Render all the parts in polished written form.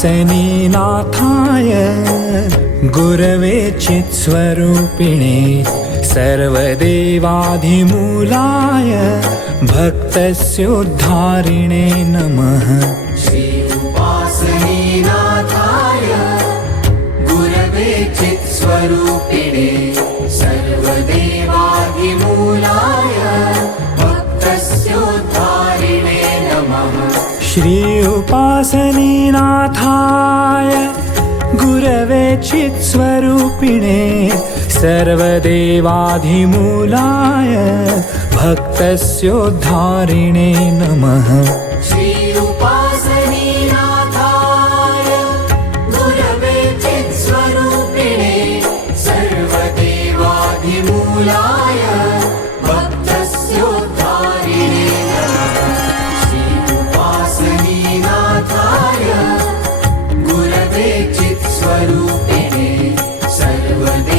उपासनीनाथाय गुरवे चित्स्वरूपिणे सर्वदेवाधिमूलाय भक्तस्योद्धारिणे नमः। श्री उपासनीनाथाय गुरवे चित्स्वरूपिणे सर्वदेवाधिमूलाय भक्तस्योद्धारिणे नमः। श्री उपासनीनाथाय गुरवे चित्स्वरूपिणे सर्वदेवाधिमूलाय भक्तस्योद्धारिणे नमः। श्री उपासनीनाथाय गुरवे चित्स्वरूपिणे सर्वदेवाधिमूलाय भक्तस्योद्धारिणे नमः। श्री उपासनीनाथाय गुरवे चित्स्वरूपिणे सर्वदेवाधिमूलाय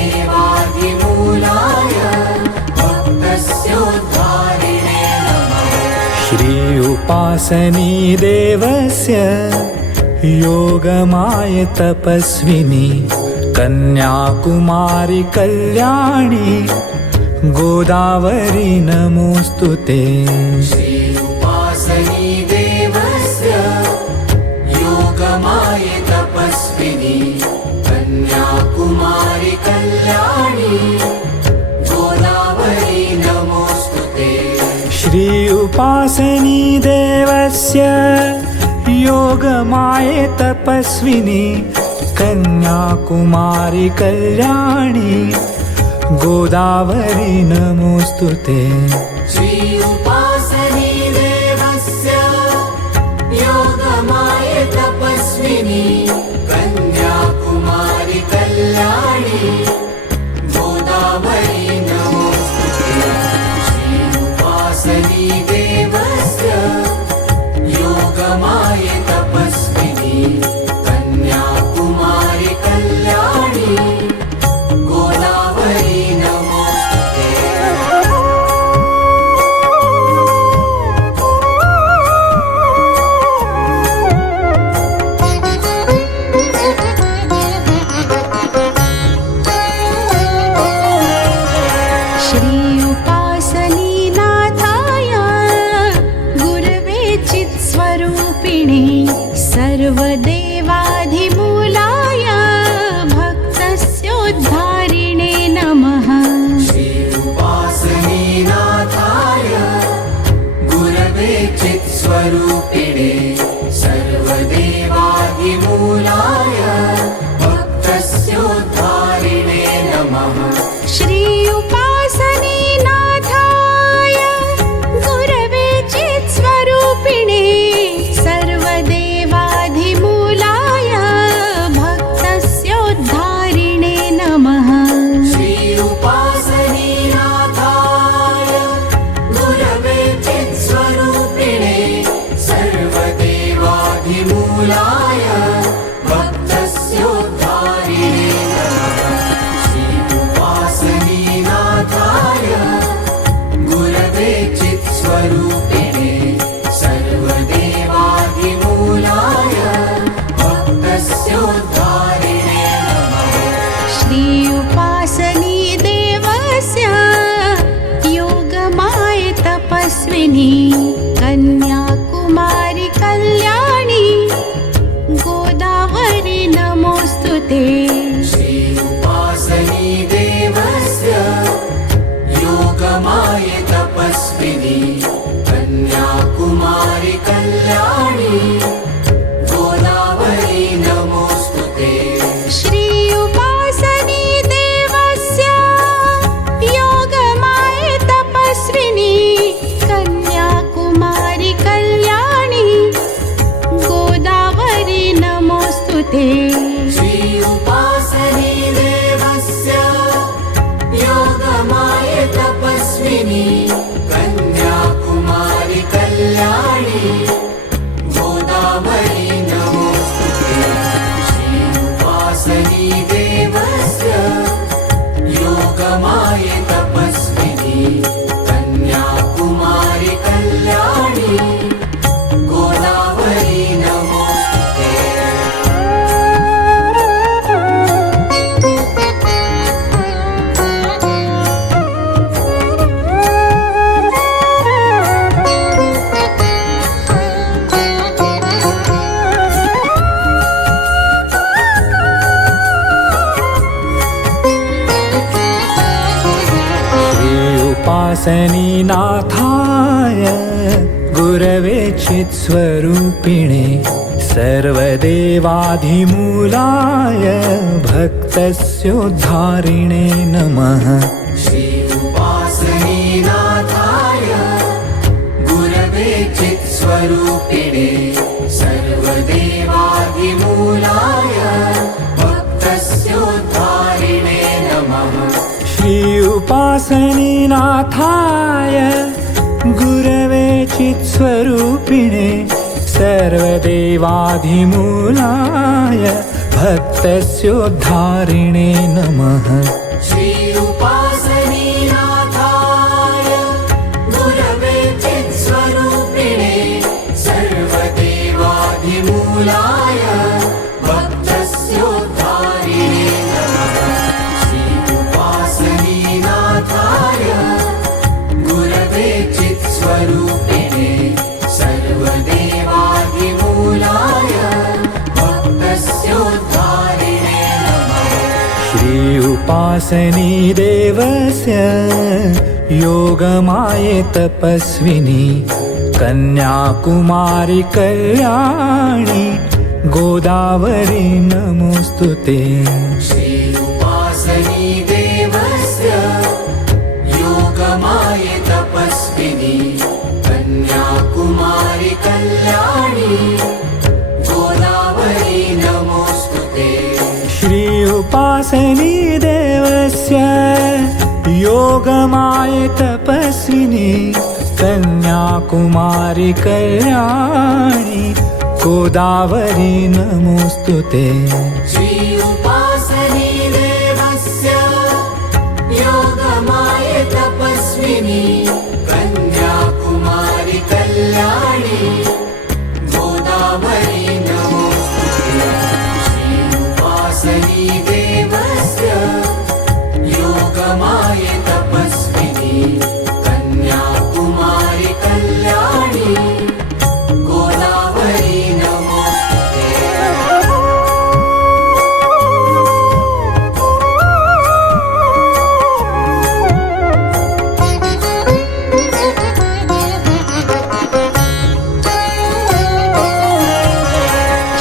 भक्तस्योद्धारिणे नमः। श्री उपासनी देवस्य योगमाय तपस्विनी कन्याकुमारी कल्याणी गोदावरी नमोस्तुते। श्री उपासनी देवस्य योगमाय तपस्विनी कन्याकुमारी कल्याणी गोदावरी नमोस्तुते। श्री उपासनी देवस्य योगमाय तपस्विनी कन्याकुमारी कल्याणी गोदावरी नमोस्तुते। श्री उपासनी देवस्य योगमाय तपस्विनी कन्याकुमारी कल्याणी गोदावरी नमोस्तुते। श्री उपासनी देवस्य योगमाय तपस्विनी कन्याकुमारी कल्याणी गोदावरी नमोस्तुते। श्री उपासनीनाथाय गुरवे चित्स्वरूपिणे सर्वदेवाधिमूलाय भक्तस्योद्धारिणे नमः। श्री उपासनीनाथाय गुरवे चित्स्वरूपिणे सर्वदेवाधिमूलाय भक्तस्योद्धारिणे नमः। श्री उपासनीनाथाय गुरवे चित्स्वरूपिणे सर्वदेवाधिमूलाय भक्तस्योद्धारिणे नमः। श्री उपासनीनाथाय गुरवे चित्स्वरूपिणे सर्वदेवाधिमूलाय भक्तस्योद्धारिणे नमः। श्री उपासनीनाथाय गुरवे चित्स्वरूपिणे सर्वदेवाधिमूलाय भक्तस्योद्धारिणे नमः। श्री उपासनी देवस्य योगमाय तपस्विनी कन्याकुमारी कल्याणी गोदावरी नमोस्तुते। श्री उपासनी देवस्य योगमाय तपस्विनी कन्याकुमारी कल्याणी गोदावरी नमोस्तुते। श्री उपासनी देवस्य योगमाय तपस्विनी कन्याकुमारी कल्याणी गोदावरी नमोस्तुते। श्री उपासनी देवस्य नाथाय गुरवे चित्स्वरूपिणे सर्वदेवाधिमूलाय भक्तस्योद्धारिणे नमः। श्री उपासनीनाथाय गुरवे चित्स्वरूपिणे सर्वदेवादिमूलाय भक्तस्योद्धारिणे नमः। श्री उपासनीनाथाय गुरवे चित्स्वरूपिणे सर्वदेवाधिमूलाय भक्तस्योद्धारिणे नमः। श्री उपासनीनाथाय गुरवे चित्स्वरूपिणे सर्वदेवाधिमूलाय भक्तस्योद्धारिणे नमः। श्री उपासनीनाथाय गुरवे चित्स्वरूपिणे सर्वदेवाधिमूलाय भक्तस्योद्धारिणे नमः। श्री उपासनी देवस्य योगमाये तपस्विनी कन्याकुमारी कल्याणी गोदावरी नमोस्तुते। श्री उपासनी देवस्य योगमाये तपस्विनी कन्याकुमारी कल्याणी गोदावरी नमोस्तुते। श्री उपासनी देवस्य योगमाये तपस्विनी कन्याकुमारी कल्याणी गोदावरी नमोस्तुते। श्री उपासनी देवस्य योगमाये तपस्विनी कन्याकुमारी कल्याणी गोदावरी नमोस्तुते। श्री उपासनी देवस्य योगमाये तपस्विनी कन्याकुमारी कल्याणी गोदावरी नमोस्तुते।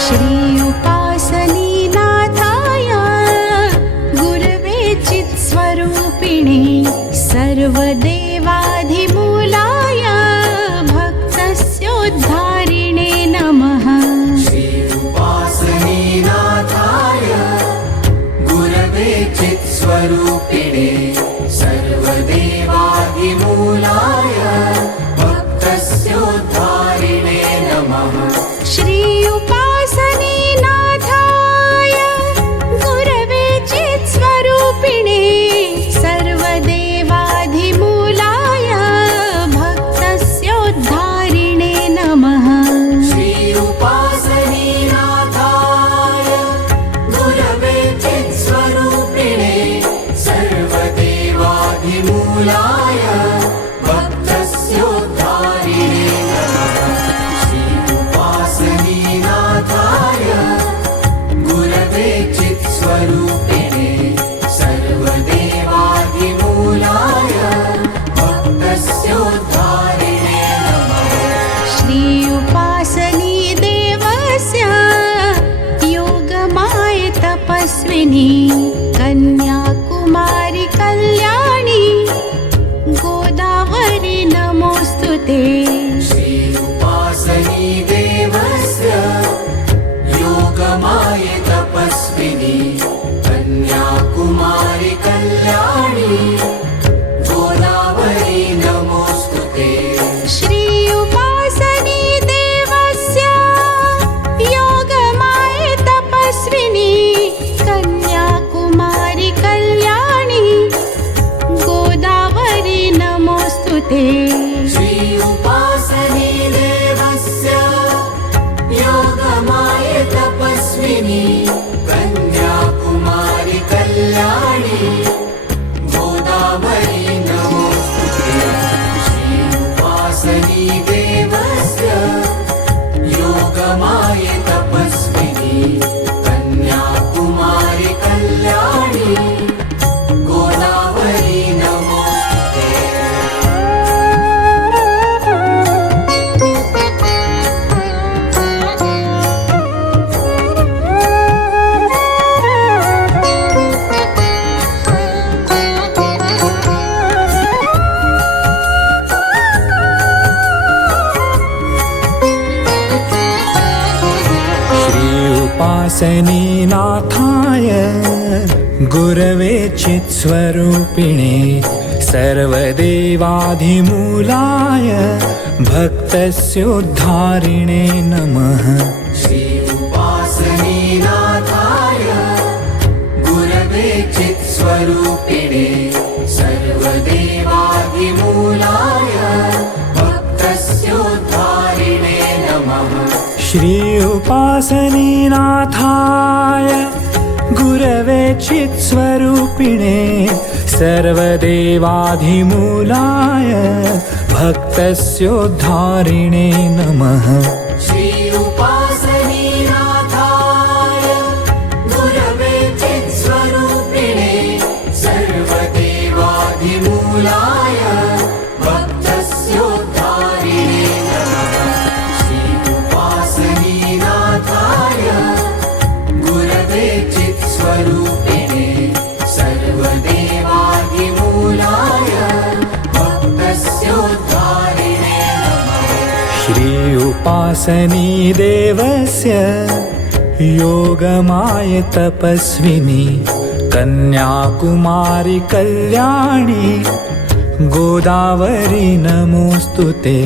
श्री उपासनीनाथाय गुरवे चित्स्वरूपिणे सर्वदेवाधिमूलाय भक्तस्योद्धारिणे नमः। श्री उपासनीनाथाय गुरवे चित्स्वरूपिणे सर्वदेवादिमूलाय भक्तस्योद्धारिणे नमः। श्री उपासनीनाथाय गुरवे चित्स्वरूपिणे सर्वदेवाधिमूलाय भक्तस्योद्धारिणे नमः। श्री उपासनीनाथाय गुरवे चित्स्वरूपिणे सर्वदेवाधिमूलाय भक्तस्योद्धारिणे नमः। श्री उपासनीनाथाय गुरवे चित्स्वरूपिणे सर्वदेवाधिमूलाय उपासनी नाथाय गुरवे चित्स्वरूपिणे सर्वदेवाधिमूलाय भक्तस्योद्धारिणे नमः श्री उपासनीनाथाय गुरवे चित्स्वरूपिणे सर्वदेवादिमूलाय भक्तस्योद्धारिणे नमः श्री उपासनीनाथाय गुरवे चित्स्वरूपिणे सर्वदेवाधिमूलाय भक्तस्योद्धारिणे नमः श्री उपासनीनाथाय गुरवे चित्स्वरूपिणे सर्वदेवादिमूलाय भक्तस्योद्धारिणे नमः श्री उपासनीनाथाय गुरवे चित्स्वरूपिणे सर्वदेवादिमूलाय भक्तस्योद्धारिणे नमः श्री उपासनी देवस्य योगमाय तपस्विनी कन्याकुमारी कल्याणी गोदावरी नमोस्तुते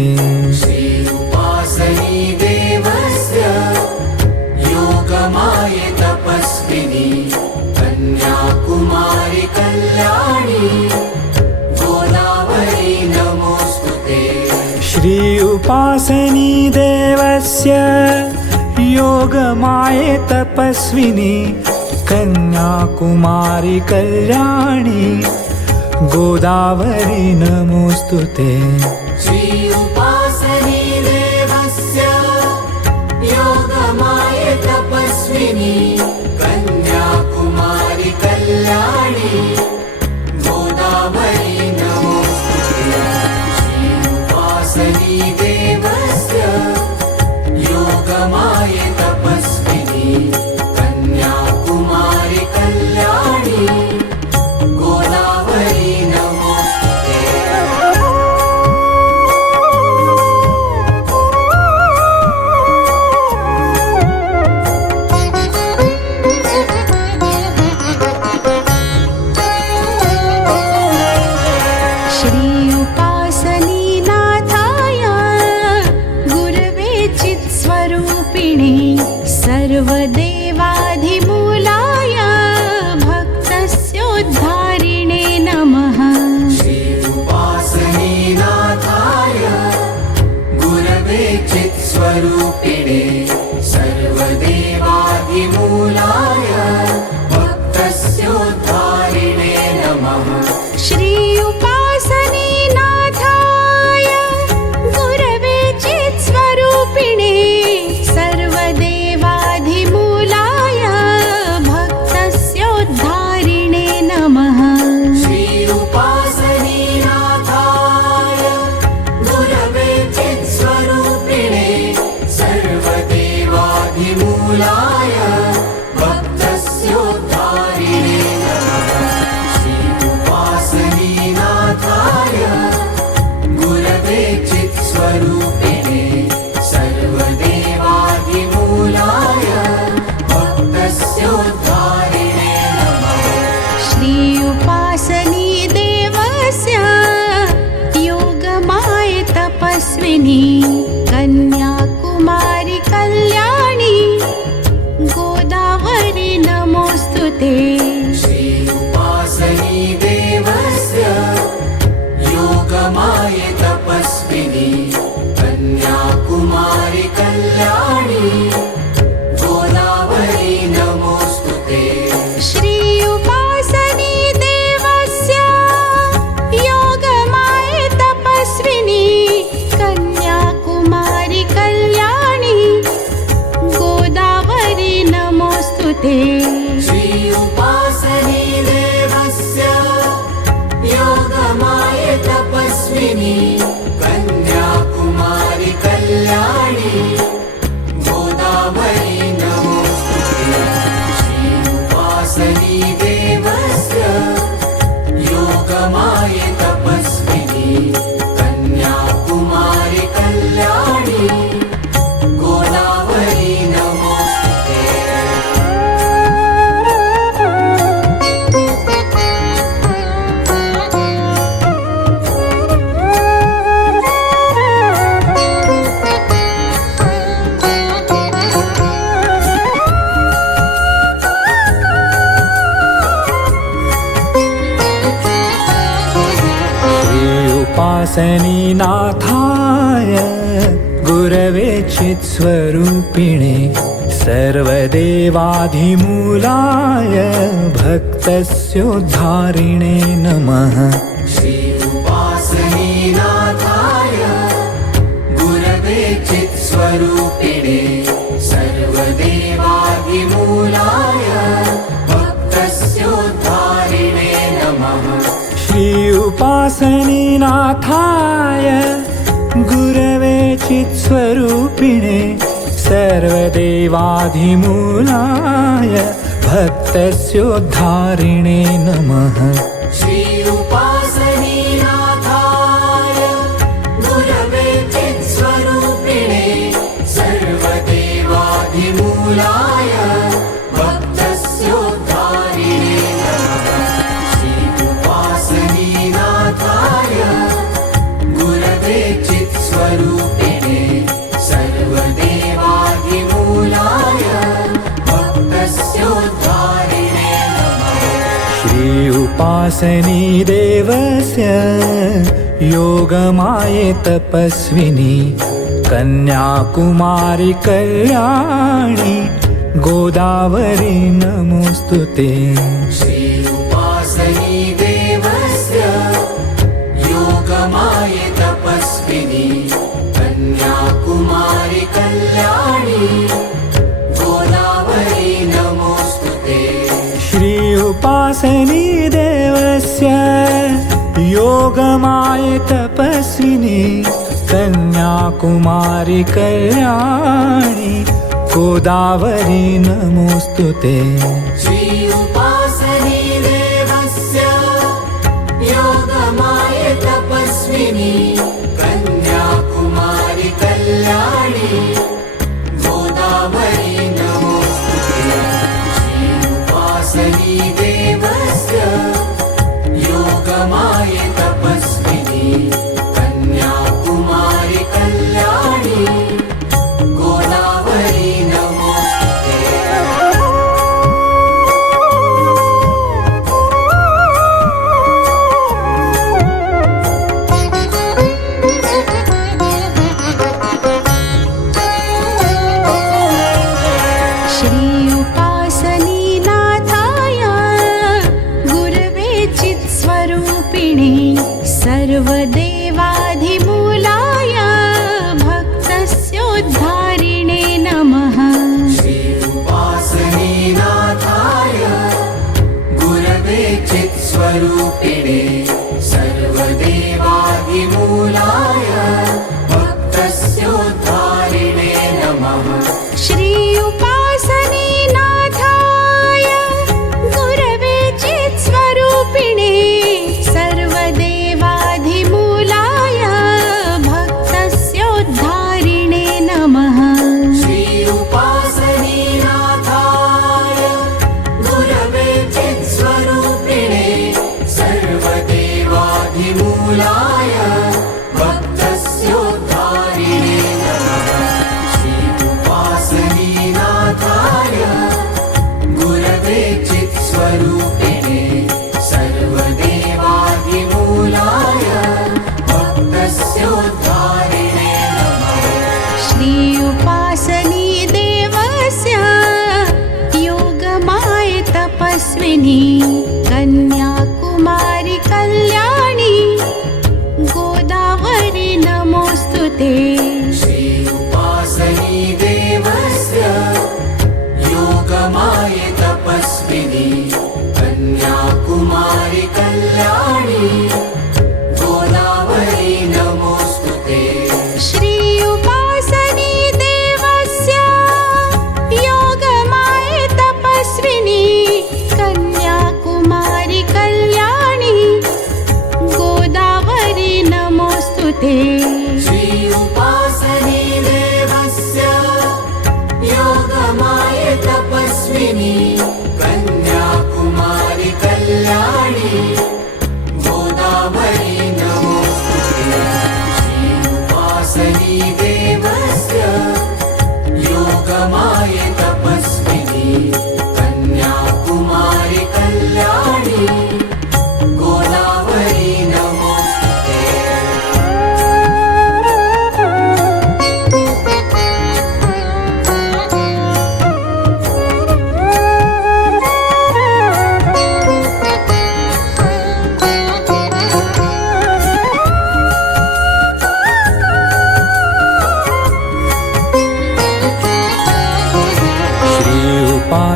श्री उपासनी देवस्य योगमाय तपस्विनी कन्याकुमारी कल्याणी गोदावरी नमोस्तुते श्री उपासनी देवस्य योगमाय तपस्विनी कन्याकुमारी कल्याणी गोदावरी नमोस्तुते श्री उपासनी देवस्य योगमाय तपस्विनी कन्याकुमारी कल्याणी गोदावरी नमोस्तुते श्री उपासनी देवस्य योगमाय तपस्विनी कन्याकुमारी कल्याणी गोदावरी नमोस्तुते श्री उपासनीनाथाय गुरवे चित्स्वरूपिणे सर्वदेवाधिमूलाय भक्तस्योद्धारिणे नमः श्री उपासनीनाथाय गुरवे चित्स्वरूपिणे सर्वदेवादिमूलाय भक्तस्योद्धारिणे नमः श्री उपासनीनाथाय गुरवे चित्स्वरूपिणे सर्वदेवाधिमूलाय भक्तस्योद्धारिणे नमः श्री उपासनीनाथाय गुरवे चित्स्वरूपिणे सर्वदेवाधिमूलाय भक्तस्योद्धारिणे नमः श्री उपासनीनाथाय गुरवे चित्स्वरूपिणे सर्वदेवादिमूलाय भक्तस्योद्धारिणे नमः श्री उपासनी देवस्य योगमाय तपस्विनी कन्याकुमारी कल्याणी गोदावरी नमोस्तुते श्री उपासनी देवस्य योगमाय तपस्विनी कन्याकुमारी कल्याणी गोदावरी नमोस्तुते श्री उपासनी देवस्य योगमाय तपस्विनी कन्याकुमारी नाथाय गुरवे चित्स्वरूपिणे सर्वदेवाधिमूलाय भक्तस्योद्धारिणे नमः। श्री उपासनीनाथाय गुरवे चित्स्वरूपिणे सर्वदेवादिमूलाय भक्तस्योद्धारिणे नमः। श्री उपासनीनाथाय गुरवे चित्स्वरूपिणे सर्वदेवाधिमूलाय भक्तस्योद्धारिणे नमः। श्री उपासनीनाथाय गुरवे चित्स्वरूपिणे सर्वदेवाधिमूलाय भक्तस्योद्धारिणे नमः। श्री उपासनीनाथाय गुरवे चित्स्वरूपिणे सर्वदेवाधिमूलाय भक्तस्योद्धारिणे नमः। श्री उपासनी देवस्य योगमाये तपस्विनी कन्याकुमारी कल्याणी गोदावरी नमोस्तुते। श्री उपासनी देवस्य योगमाये तपस्विनी कन्याकुमारी कल्याणी गोदावरी नमोस्तुते। श्री उपासनी देवस्य योगमाये तपस्विनी कन्याकुमारी कल्याणी गोदावरी नमोस्तुते। श्री उपासनी देवस्य योगमाये तपस्विनी कन्याकुमारी कल्याणी गोदावरी नमोस्तुते। श्री उपासनी देवस्य योगमाये तपस्विनी कन्याकुमारी कल्याणी गोदावरी नमोस्तुते। श्री उपासनीनाथाय गुरवे चित्स्वरूपिणे सर्वदेवाधिमूलाय भक्तस्योद्धारिणे नमः। श्री उपासनीनाथाय गुरवे चित्स्वरूपिणे सर्वदेवादिमूलाय भक्तस्योद्धारिणे नमः। श्री उपासनीनाथाय गुरवे चित्स्वरूपिणे सर्वदेवाधिमूलाय भक्तस्योद्धारिणे नमः। श्री उपासनीनाथाय गुरवे चित्स्वरूपिणे सर्वदेवाधिमूलाय भक्तस्योद्धारिणे नमः। श्री उपासनीनाथाय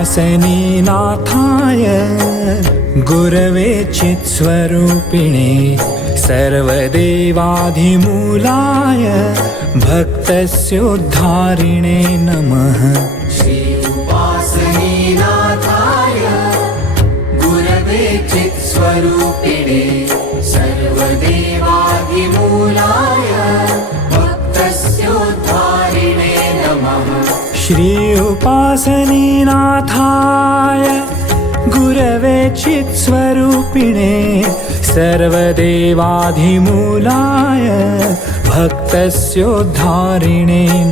उपासनी नाथाय गुरवे चित्स्वरूपिणे सर्वदेवाधिमूलाय भक्तस्योद्धारिणे नमः। श्री उपासनी नाथाय गुरवे चित्स्वरूपिणे सर्वदेवाधिमूलाय भक्तस्योद्धारिणे नमः। श्री उपासनी नाथाय गुरवे चित्स्वरूपिणे सर्वदेवाधिमूलाय भक्तस्योद्धारिणे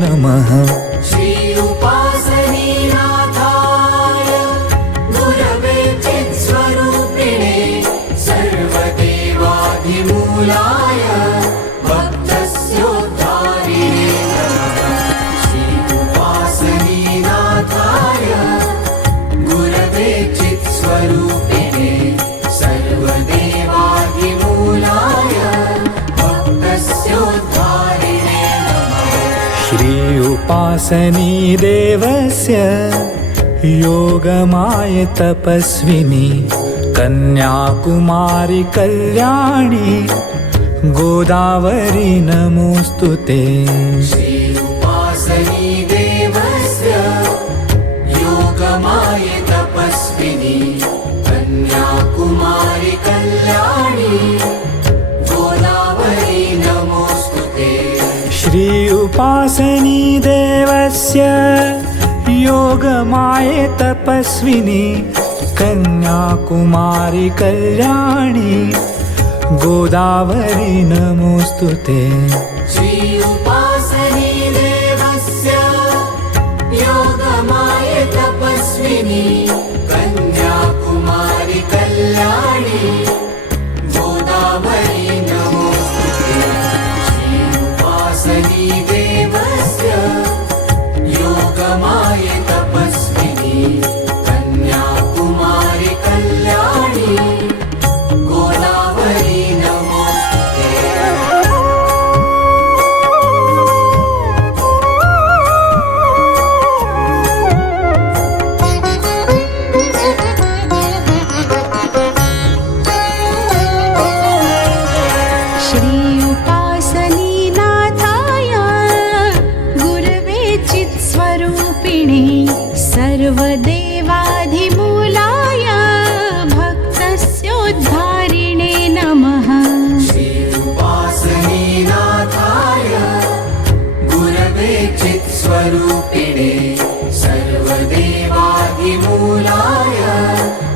नमः। श्री उपासनी नाथाय गुरवे चित्स्वरूपिणे सर्वदेवाधिमूलाय भक्तस्योद्धारिणे नमः। श्री उपासनी नाथाय गुरवे चित्स्वरूपिणे सर्वदेवाधिमूलाय भक्तस्योद्धारिणे नमः। श्री उपासनी देवस्य योगमाय तपस्विनी कन्याकुमारी कल्याणी गोदावरी नमोस्तुते। श्री उपासनी देवस्य योगमाय तपस्विनी कन्याकुमारी कल्याणी गोदावरी नमोस्तुते। श्री उपासनी देवस्य योगमाय तपस्विनी कन्याकुमारी कल्याणी गोदावरी नमोस्तुते। श्री उपासनी देवस्य योगमाय तपस्विनी कन्याकुमारी कल्याणी गोदावरी नमोस्तुते। श्री उपासनी देवस्य योगमाय तपस्विनी कन्याकुमारी कल्याणी गोदावरी नमोस्तुते। श्री उपासनी नाथाय गुरवे चित्स्वरूपिणे सर्वदेवाधिमूलाय भक्तस्योद्धारिणे नमः। श्री उपासनी नाथाय गुरवे चित्स्वरूपिणे सर्वदेवाधिमूलाय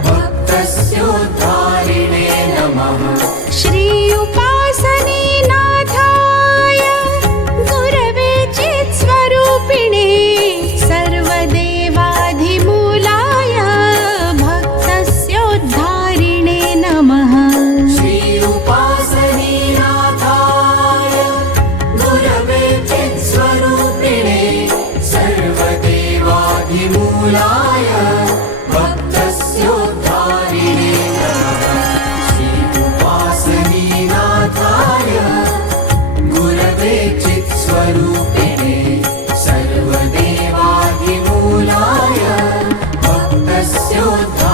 भक्तस्योद्धारिणे नमः। श्री उपासनी नाथाय गुरवे चित्स्वरूपिणे सर्वदेवाधिमूलाय भक्तस्योद्धारिणे नमः। श्री उपासनी नाथाय गुरवे चित्स्वरूपिणे सर्वदेवाधिमूलाय भक्तस्योद्धारिणे नमः। श्री उपासनी नाथाय गुरवे चित्स्वरूपिणे सर्वदेवाधिमूलाय भक्तस्योद्धारिणे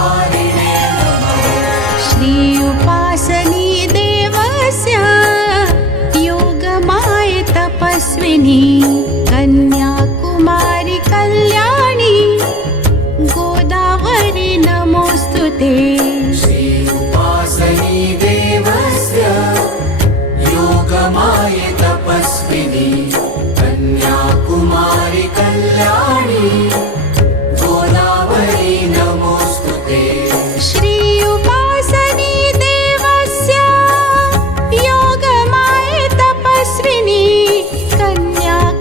नमः। श्री उपासनी देवस्य योगमाय तपस्विनी कन्याकुमारी कल्याणी गोदावरी नमोस्तुते। श्री उपासनी देवस्य योगमाय तपस्विनी कन्याकुमारी कल्याणी गोदावरी नमोस्तुते। श्री उपासनी देवस्य योगमाय तपस्विनी कन्याकुमारी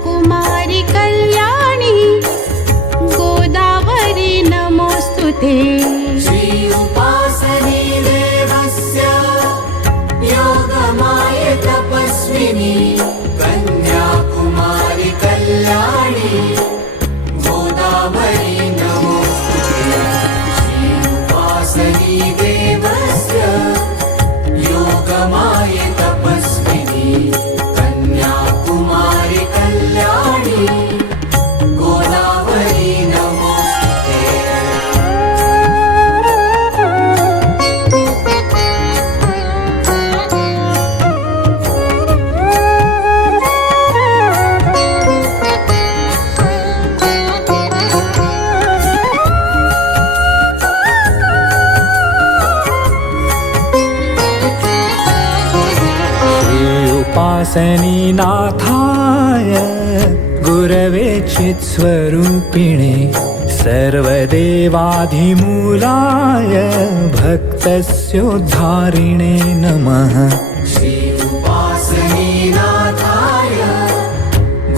उपासनी नाथाय गुरवे चित्स्वरूपिणे सर्वदेवाधिमूलाय भक्तस्योद्धारिणे नमः। श्री उपासनी नाथाय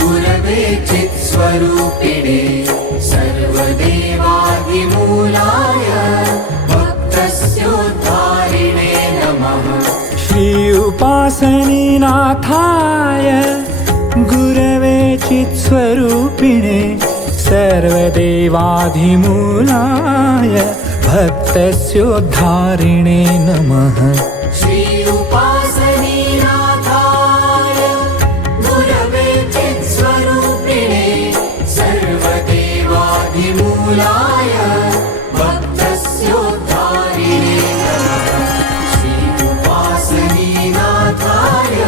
गुरवे चित्स्वरूपिणे सर्वदेवादिमूलाय भक्तस्योद्धारिणे नमः। श्री उपासनी नाथाय गुरवे चित्स्वरूपिणे सर्वदेवाधिमूलाय भक्तस्योद्धारिणे नमः। श्री उपासनी नाथाय गुरवे चित्स्वरूपिणे सर्वदेवाधिमूलाय भक्तस्योद्धारिणे नमः। श्री उपासनी नाथाय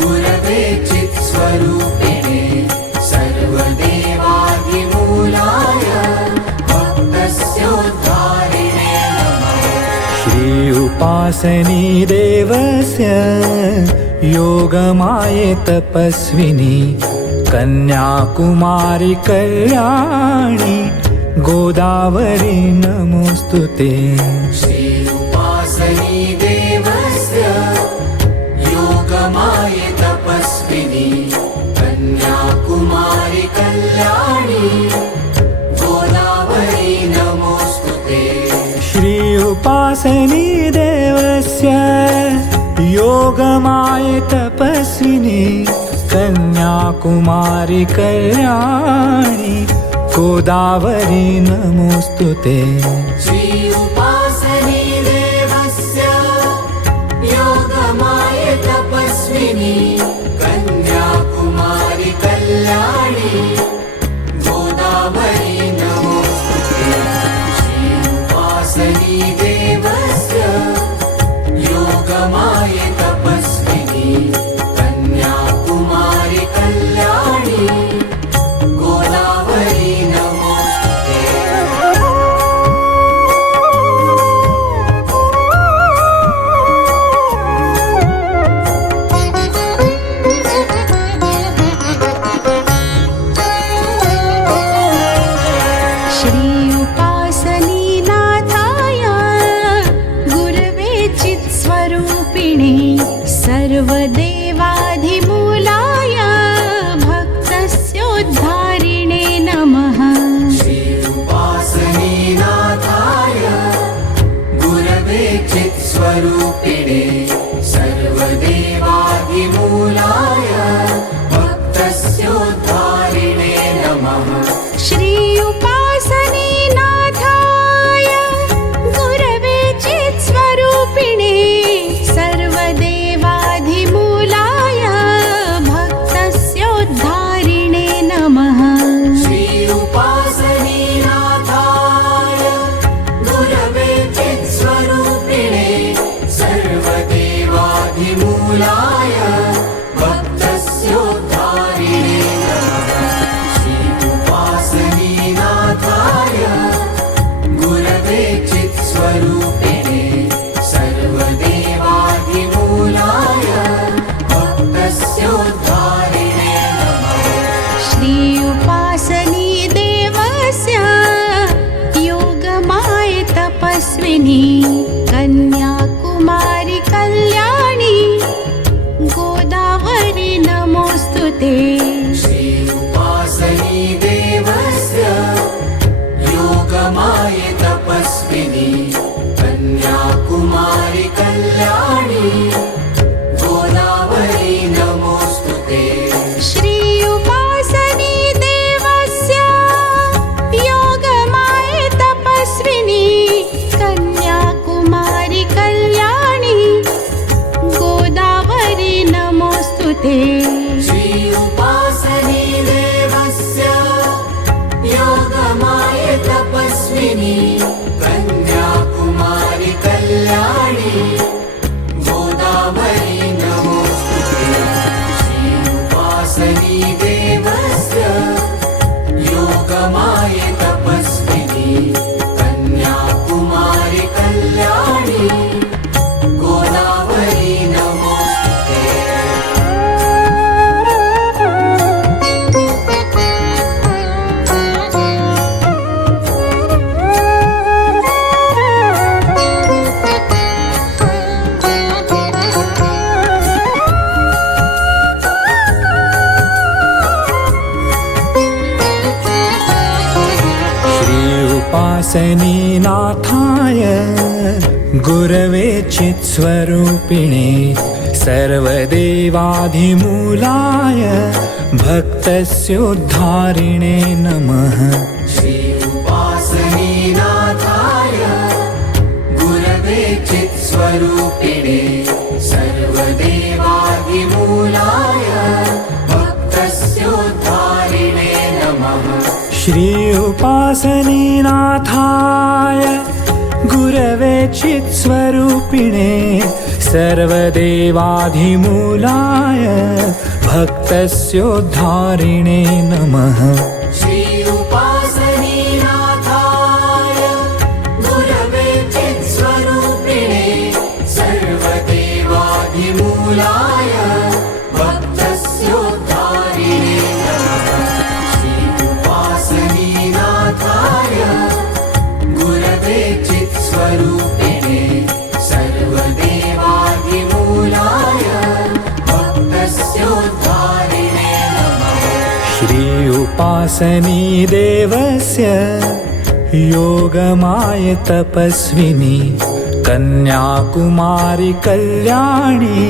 गुरवे चित्स्वरूपिणे सर्वदेवाधिमूलाय भक्तस्योद्धारिणे नमः। श्री उपासनी देवस्य योगमाये तपस्विनी कन्याकुमारी कल्याणी गोदावरी नमोस्तुते। श्री उपासनी देवस्य योगमाये तपस्विनी कन्याकुमारी कल्याणी गोदावरी नमोस्तुते। श्री उपासनी देवस्य योगमाये तपस्विनी कन्याकुमारी कल्याणी गोदावरी नमोस्तुते। श्री उपासनी देवस्य योगमाये तपस्विनी कन्याकुमारी कल्याणी गोदावरी नमोस्तुते। श्री उपासनी देवस्य योगमाये तपस्विनी कन्याकुमारी कल्याणी गोदावरी नमोस्तुते। श्री उपासनी नाथाय गुरवे चित्स्वरूपिणे सर्वदेवाधिमूलाय भक्तस्योद्धारिणे नमः। श्री उपासनी नाथाय गुरवे चित्स्वरूपिणे सर्वदेवादिमूलाय भक्तस्योद्धारिणे नमः। श्री उपासनी नाथाय गुरवे चित्स्वरूपिणे सर्वदेवाधिमूलाय भक्तस्योद्धारिणे नमः। श्री उपासनी नाथाय गुरवे चित्स्वरूपिणे सर्वदेवाधिमूलाय भक्तस्योद्धारिणे नमः। श्री उपासनी नाथाय गुरवे चित्स्वरूपिणे सर्वदेवाधिमूलाय भक्तस्योद्धारिणे नमः। श्री उपासनी देवस्य योगमाये तपस्विनी कन्याकुमारी कल्याणी गोदावरी नमोस्तुते। श्री उपासनी देवस्य योगमाये तपस्विनी कन्याकुमारी कल्याणी गोदावरी नमोस्तुते। श्री उपासनी देवस्य योगमाये तपस्विनी कन्याकुमारी कल्याणी गोदावरी नमोस्तुते। श्री उपासनी देवस्य योगमाये तपस्विनी उपासनी नाथाय गुरवे चित्स्वरूपिणे सर्वदेवाधिमूलाय भक्तस्योद्धारिणे नमः। श्री उपासनी नाथाय गुरवे चित्स्वरूपिणे सर्वदेवादिमूलाय भक्तस्योद्धारिणे नमः। श्री उपासनी नाथाय गुरवे चित्स्वरूपिणे सर्वदेवाधिमूलाय भक्तस्योद्धारिणे नमः। श्री उपासनी नाथाय गुरवे चित्स्वरूपिणे सर्वदेवाधिमूलाय भक्तस्योद्धारिणे नमः। श्री उपासनी नाथाय गुरवे चित्स्वरूपिणे सर्वदेवादिमूलाय भक्तस्योद्धारिणे नमः। श्री उपासनी देवस्य योगमाय तपस्विनी कन्याकुमारी कल्याणी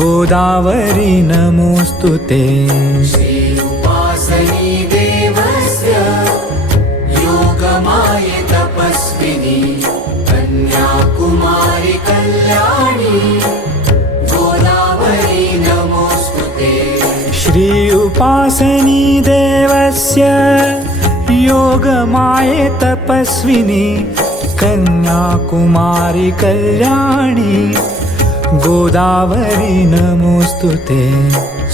गोदावरी नमोस्तुते। श्री उपासनी देवस्य योगमाय तपस्विनी कन्याकुमारी कल्याणी गोदावरी नमोस्तुते। श्री उपासनी देवस्य योगमाय तपस्विनी कन्याकुमारी कल्याणी गोदावरी नमोस्तुते।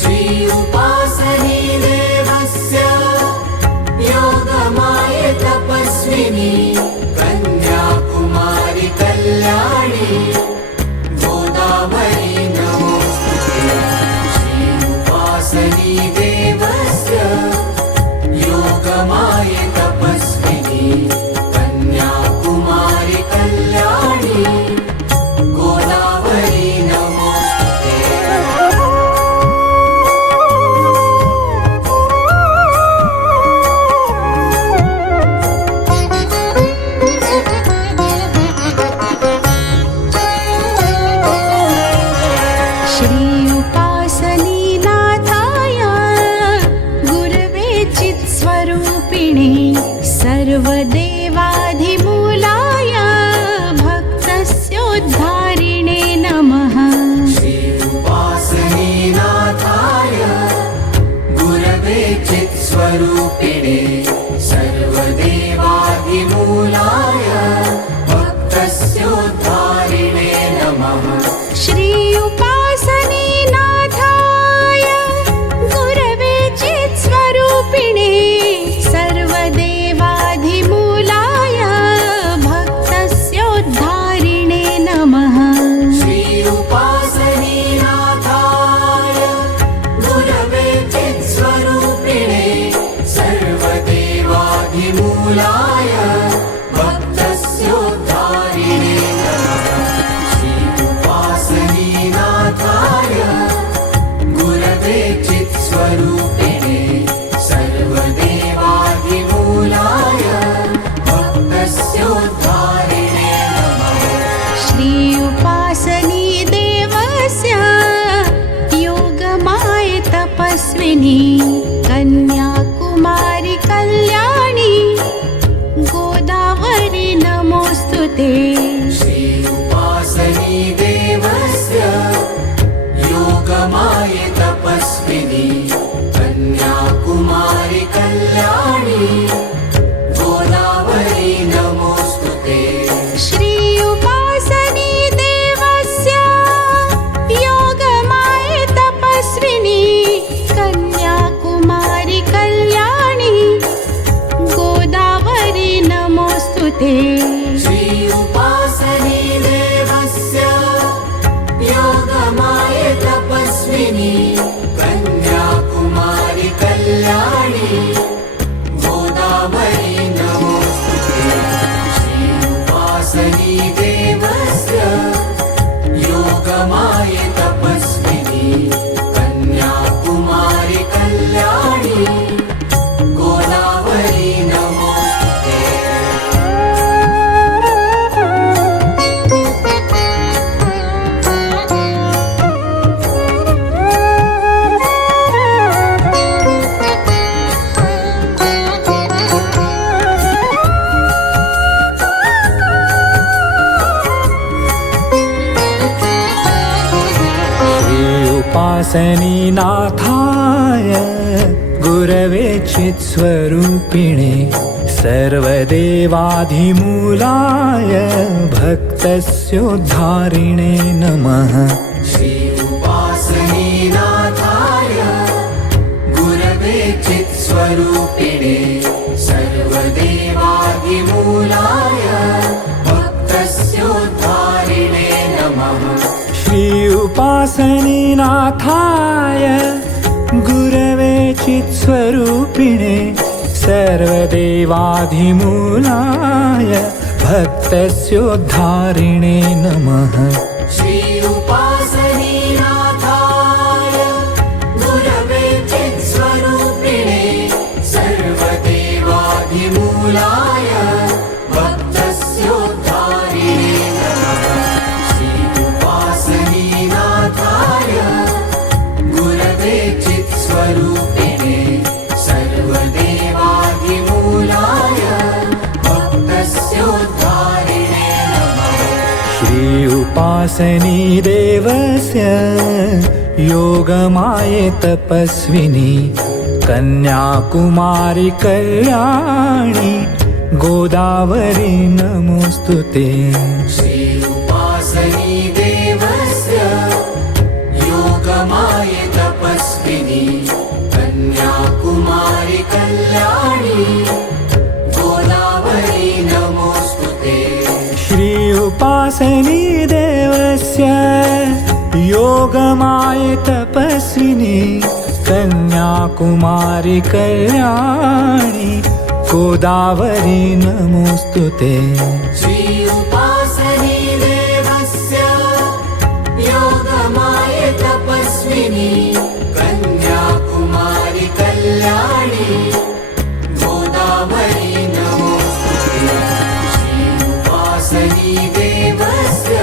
श्री उपासनी देवस्य योगमाय तपस्विनी कन्याकुमारी कल्याणी गोदावरी नमोस्तुते। श्री उपासनी देवस्य योगमाय तपस्विनी कन्याकुमारी कल्याणी गोदावरी नमोस्तुते। श्री उपासनी नाथाय गुरवे चित्स्वरूपिणे सर्वदेवाधिमूलाय भक्तस्योद्धारिणे नमः। श्री उपासनी नाथाय गुरवे चित्स्वरूपिणे सर्वदेवादिमूलाय भक्तस्योद्धारिणे नमः। श्री उपासनी नाथाय गुरवे चित्स्वरूपिणे सर्वदेवाधिमूलाय भक्तस्योद्धारिणे नमः। श्री उपासनी नाथाय गुरवे चित्स्वरूपिणे सर्वदेवाधिमूलाय भक्तस्योद्धारिणे नमः। श्री उपासनी नाथाय गुरवे चित्स्वरूपिणे सर्वदेवादिमूलाय भक्तस्योद्धारिणे नमः। श्री उपासनी देवस्य योगमाय तपस्विनी कन्याकुमारी कल्याणी गोदावरी नमोस्तुते। श्री उपासनी देवस्य योगमाय तपस्विनी कन्याकुमारी कल्याणी गोदावरी नमोस्तुते। श्री उपासनी देवस्य योगमाय तपस्विनी कन्याकुमारी उपासनी नाथाय गुरवे चित्स्वरूपिणे सर्वदेवाधिमूलाय भक्तस्योद्धारिणे नमः। श्री उपासनी नाथाय गुरवे चित्स्वरूपिणे सर्वदेवादिमूलाय भक्तस्योद्धारिणे नमः। श्री उपासनी नाथाय गुरवे चित्स्वरूपिणे सर्वदेवाधिमूलाय भक्तस्योद्धारिणे नमः। श्री उपासनी नाथाय गुरवे चित्स्वरूपिणे सर्वदेवाधिमूलाय भक्तस्योद्धारिणे नमः। श्री उपासनी नाथाय गुरवे चित्स्वरूपिणे सर्वदेवाधिमूलाय भक्तस्योद्धारिणे नमः। श्री उपासनी देवस्य योगमाये तपस्विनी कन्याकुमारी कल्याणी गोदावरी नमोस्तुते। श्री उपासनी देवस्य योगमाये तपस्विनी कन्याकुमारी कल्याणी गोदावरी नमोस्तुते। श्री उपासनी देवस्य योगमाये तपस्विनी कन्याकुमारी कल्याणी गोदावरी नमोस्तुते। श्री उपासनी देवस्य योगमाये तपस्विनी कन्याकुमारी कल्याणी गोदावरी नमोस्तुते। श्री उपासनी देवस्य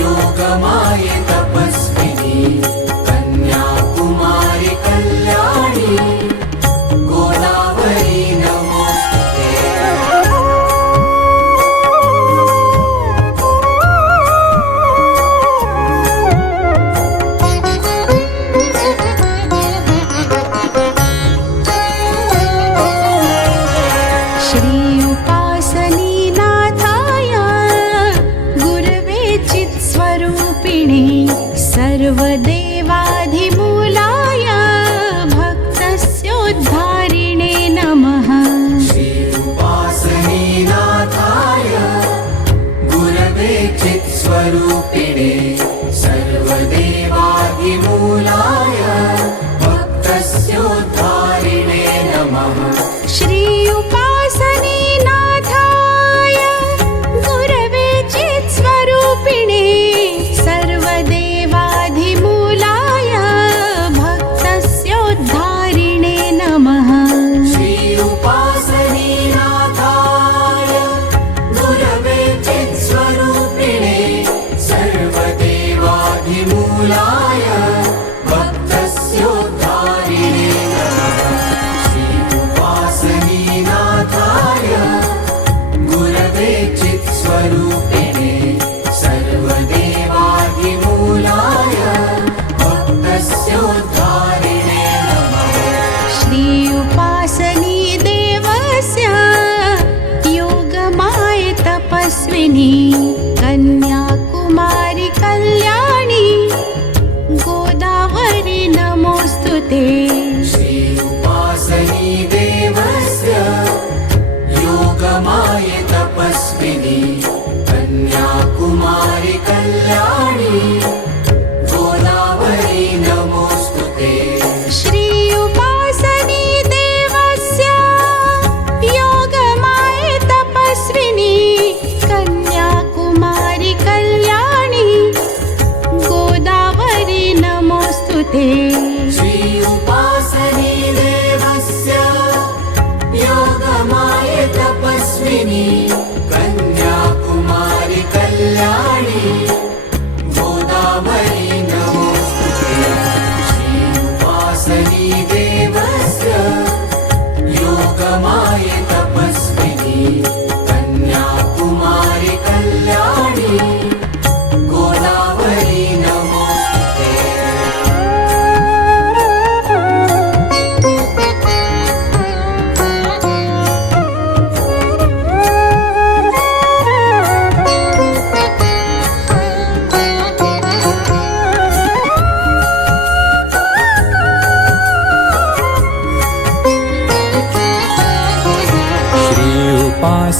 योगमाये तपस्विनी कन्याकुमारी कल्याणी गोदावरी नमोस्तुते। श्री उपासनी नाथाय गुरवे चित्स्वरूपिणे सर्वदेवाधिमूलाय भक्तस्योद्धारिणे नमः। श्री उपासनी नाथाय गुरवे चित्स्वरूपिणे सर्वदेवादिमूलाय भक्तस्योद्धारिणे नमः। श्री उपासनी नाथाय गुरवे चित्स्वरूपिणे सर्वदेवाधिमूलाय भक्तस्योद्धारिणे नमः। श्री उपासनी नाथाय गुरवे चित्स्वरूपिणे सर्वदेवाधिमूलाय भक्तस्योद्धारिणे नमः। श्री उपासनी नाथाय गुरवे चित्स्वरूपिणे सर्वदेवाधिमूलाय भक्तस्योद्धारिणे नमः। श्री उपासनी देवस्य योगमाये तपस्विनी कन्याकुमारी कल्याणी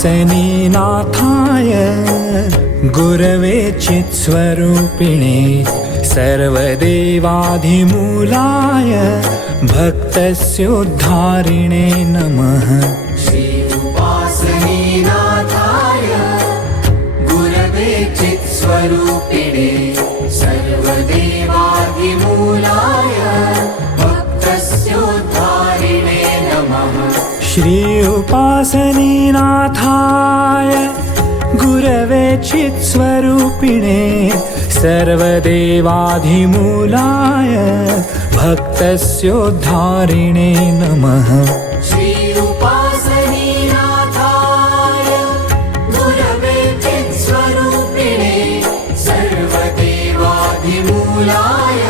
श्रियुपासनी नाथाय गुरवे चित्स्वरूपिणे सर्वदेवाधिमूलाय भक्तस्योद्धारिणे नमः। श्री उपासनी नाथाय गुरवे चित्स्वरूपिणे सर्वदेवाधिमूलाय भक्तस्योद्धारिणे नमः। श्री उपासनी नाथाय गुरवे चित्स्वरूपिणे सर्वदेवाधिमूलाय भक्तस्योद्धारिणे नमः। श्री उपासनी नाथाय गुरवे चित्स्वरूपिणे सर्वदेवाधिमूलाय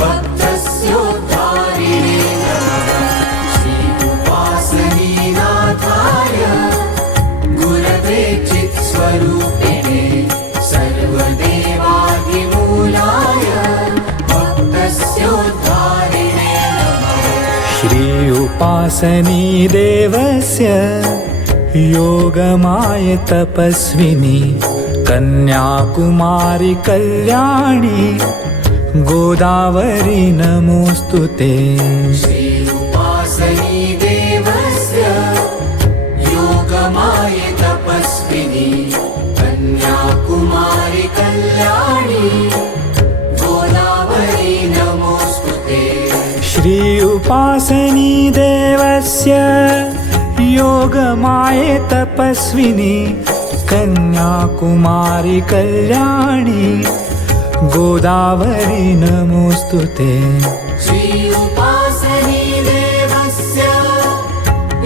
भक्तस्योद्धारिणे नमः। श्री उपासनी नाथाय गुरवे चित्स्वरूपिणे सर्वदेवाधिमूलाय भक्तस्योद्धारिणे नमः। श्री उपासनी देवस्य योगमाय तपस्विनी कन्याकुमारी कल्याणी गोदावरी नमोस्तुते। श्री उपासनी देवस्य योगमाय तपस्विनी कन्याकुमारी कल्याणी गोदावरी नमोस्तुते। श्री उपासनी देवस्य योगमाय तपस्विनी कन्याकुमारी कल्याणी गोदावरी नमोस्तुते। श्री उपासनी देवस्य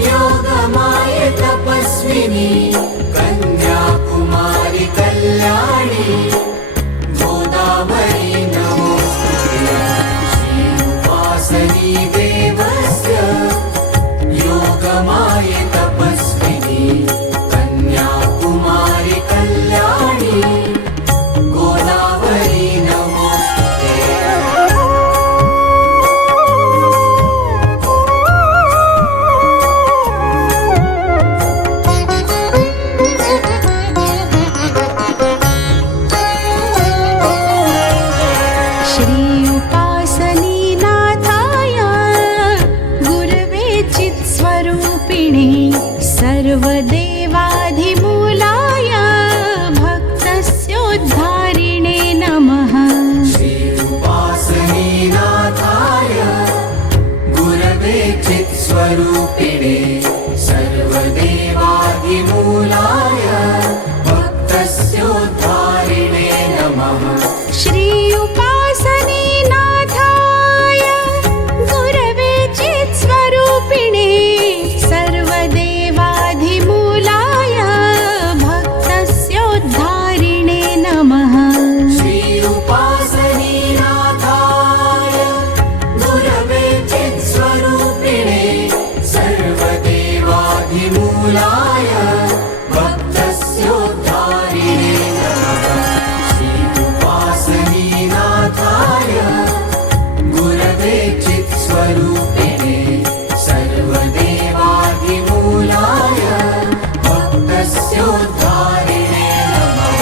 योगमाय तपस्विनी कन्याकुमारी कल्याणी गोदावरी नमोस्तुते। श्री उपासनी देवस्य योगमाय तपस्विनी कन्याकुमारी कल्याणी गोदावरी नमोस्तुते। श्री उपासनी नाथाय गुरवे चित्स्वरूपिणे सर्वदेवाधिमूलाय भक्तस्योद्धारिणे नमः। श्री उपासनी नाथाय गुरवे चित्स्वरूपिणे सर्वदेवाधिमूलाय भक्तस्योद्धारिणे नमः। श्री उपासनी नाथाय गुरवे चित्स्वरूपिणे सर्वदेवाधिमूलाय भक्तस्योद्धारिणे नमः। श्री उपासनी नाथाय गुरवे चित्स्वरूपिणे सर्वदेवाधिमूलाय भक्तस्योद्धारिणे नमः। श्री उपासनी नाथाय गुरवे चित्स्वरूपिणे सर्वदेवाधिमूलाय भक्तस्योद्धारिणे नमः।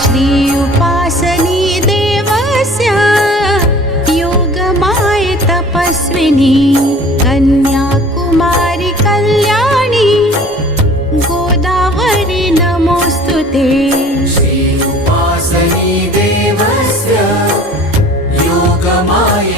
श्री उपासनी देवस्य योगमाय तपस्विनी कन्याकुमारी कल्याणी गोदावरी नमोस्तुते। श्री उपासनी देवस्य योगमाय